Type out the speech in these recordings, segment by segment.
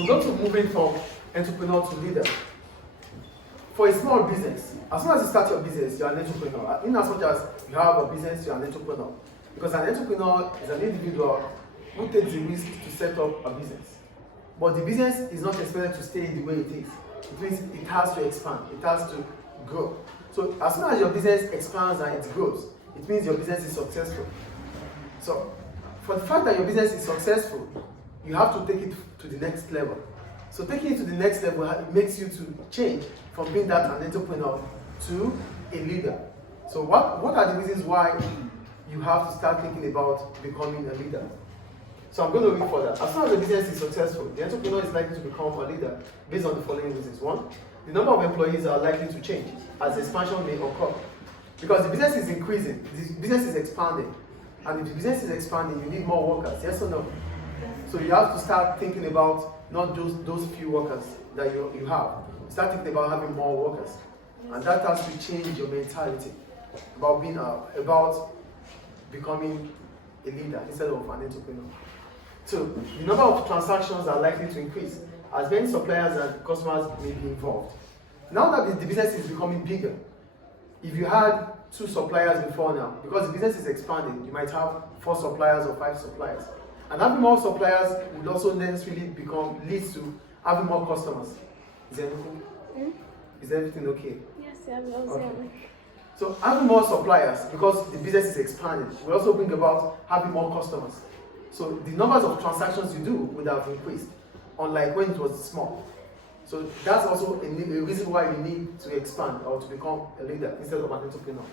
So we're going to move in from entrepreneur to leader. For a small business, as soon as you start your business, you're an entrepreneur. In as much as you have a business, you're an entrepreneur. Because an entrepreneur is an individual who takes the risk to set up a business. But the business is not expected to stay the way it is. It means it has to expand, it has to grow. So as soon as your business expands and it grows, it means your business is successful. So for the fact that your business is successful, you have to take it to the next level. So taking it to the next level makes you to change from being that an entrepreneur to a leader. So what are the reasons why you have to start thinking about becoming a leader? So I'm going to read further. As soon as the business is successful, the entrepreneur is likely to become a leader based on the following reasons. One, the number of employees are likely to change as expansion may occur. Because the business is increasing, the business is expanding. And if the business is expanding, you need more workers, yes or no? So you have to start thinking about not just those few workers that you have. Start thinking about having more workers. And that has to change your mentality about becoming a leader instead of an entrepreneur. Two, the number of transactions are likely to increase as many suppliers and customers may be involved. Now that the business is becoming bigger, if you had 2 suppliers before now, because the business is expanding, you might have 4 suppliers or 5 suppliers. And having more suppliers would also necessarily leads to having more customers. Is everything? Is everything okay? Yes, okay. So having more suppliers, because the business is expanding, will also bring about having more customers. So the numbers of transactions you do would have increased, unlike when it was small. So that's also a reason why you need to expand or to become a leader instead of an entrepreneur.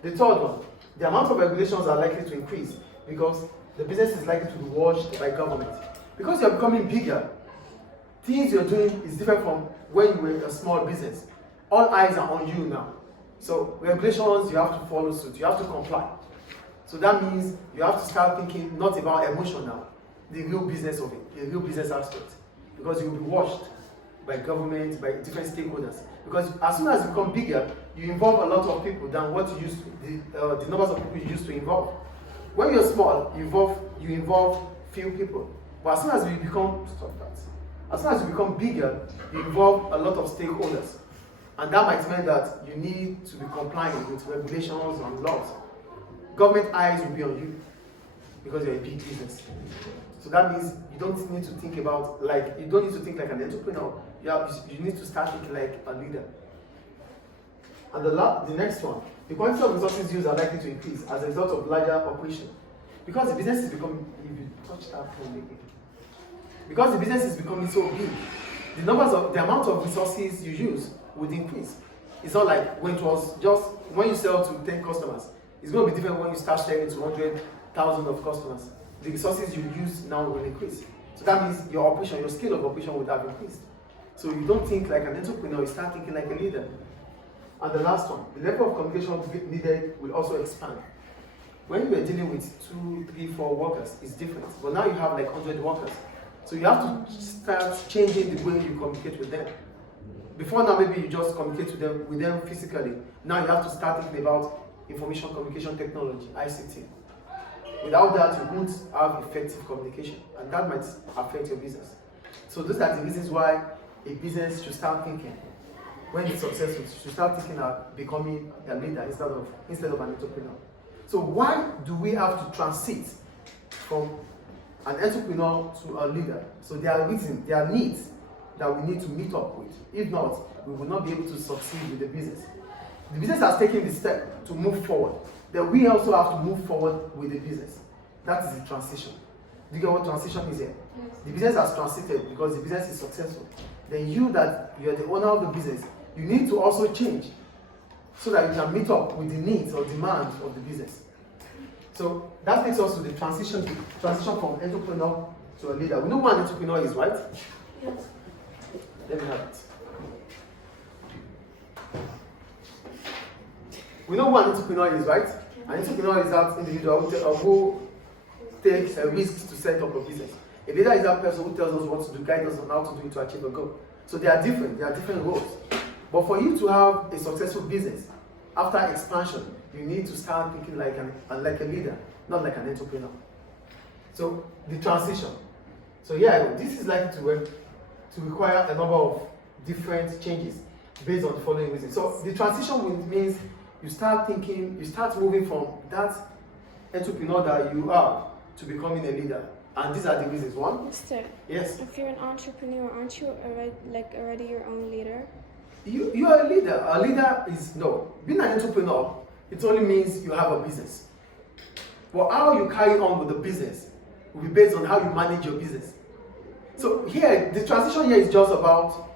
The third one, the amount of regulations are likely to increase because the business is likely to be watched by government. Because you're becoming bigger, things you're doing is different from when you were a small business. All eyes are on you now. So regulations, you have to follow suit, you have to comply. So that means you have to start thinking not about emotion now, the real business of it, the real business aspect. Because you'll be watched by government, by different stakeholders. Because as soon as you become bigger, you involve a lot of people than what you used to, the numbers of people you used to involve. When you're small, you involve few people. But as soon as you become bigger, you involve a lot of stakeholders. And that might mean that you need to be compliant with regulations and laws. Government eyes will be on you because you're a big business. So that means you don't need to think like an entrepreneur. You need to start thinking like a leader. And the next one, the quantity of resources used are likely to increase as a result of larger operation. Because the business is becoming, if you touch that phone again, because the business is becoming so big, the amount of resources you use would increase. It's not like when you sell to 10 customers, it's going to be different when you start selling to 100,000 of customers. The resources you use now will increase. So that means your scale of operation would have increased. So you don't think like an entrepreneur, you start thinking like a leader. And the last one, the level of communication needed will also expand. When you are dealing with 2, 3, 4 workers, it's different. But now you have like 100 workers. So you have to start changing the way you communicate with them. Before now, maybe you just communicate with them physically. Now you have to start thinking about information communication technology, ICT. Without that, you won't have effective communication, and that might affect your business. So those are the reasons why a business should start thinking, when it's successful, should start thinking of becoming a leader instead of an entrepreneur. So why do we have to transit from an entrepreneur to a leader? So there are reasons, there are needs that we need to meet up with. If not, we will not be able to succeed with the business. The business has taken the step to move forward. Then we also have to move forward with the business. That is the transition. Do you get what transition is here? Yes. The business has transited because the business is successful. Then you're the owner of the business, you need to also change so that you can meet up with the needs or demands of the business. So that takes us to the transition from entrepreneur to a leader. We know what an entrepreneur is, right? Yes. Let me have it. We know what an entrepreneur is, right? An entrepreneur is that individual who takes a risk to set up a business. A leader is that person who tells us what to do, guides us on how to do it to achieve a goal. So they are different roles. But for you to have a successful business, after expansion, you need to start thinking like a leader, not like an entrepreneur. So the transition. So yeah, this is likely to work to require a number of different changes based on the following reasons. So the transition means you start thinking, you start moving from that entrepreneur that you are to becoming a leader. And these are the reasons. One, Mister, yes, if you're an entrepreneur, aren't you already your own leader? you are a leader. A leader is, no, being an entrepreneur, it only means you have a business. But how you carry on with the business will be based on how you manage your business. So here, the transition here is just about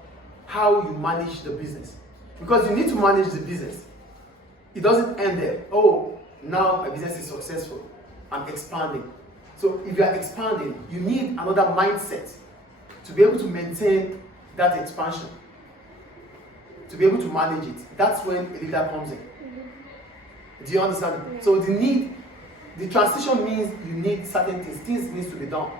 how you manage the business. Because you need to manage the business. It doesn't end there. Oh, now my business is successful. I'm expanding. So if you are expanding, you need another mindset to be able to maintain that expansion, to be able to manage it. That's when a leader comes in. Do you understand? Yeah. So the transition means you need certain things. Things needs to be done.